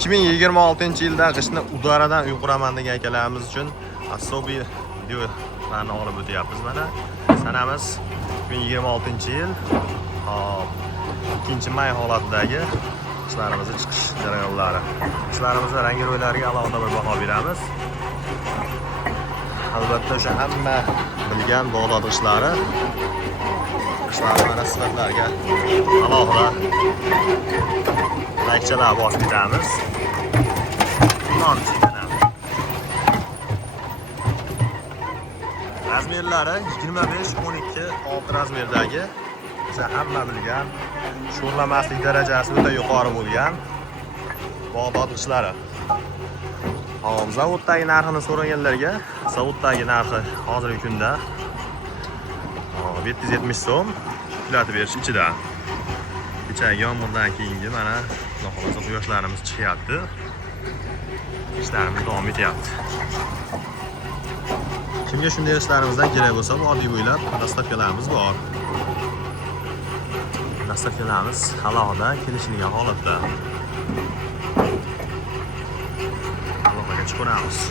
2026-yilda qishni udaradan uy quraman degan akalarimiz uchun asobiy videolarni olib o'tyapmiz. Mana sanamiz 2026-yil. Hop. 2-may holatidagi ishlarimizni chiqish jarayonlari. Ishlarimizni rangi-ro'ylariga alohida bir baho beramiz. Albatta o'sha hamma bilgan Bag'dod ishlari mana sifatlarga alohida laychalar bosib ketamiz. Razmerlari 25-12-6 razmerdagi o'sha hamma bilgan sho'rlamaslik darajasi o'ta yuqori bo'lgan Bag'dod ishlari. Hop, zavoddagi narxini so'raganlarga, zavoddagi narxi hozirgi kunda 770 so'm ishlatib berish ichida. Kechagi yomg'irdan keyingi mana xulosa quyoshlarimiz chiqyapti. Ishlarimiz davom etyapti. Kimga shunday ishlarimizdan kerak bo'lsa, vodiy bo'ylab dastavkalarimiz bor. Dastavkalarimiz alohida kelishilgan holatda. Aloqaga chiqamiz.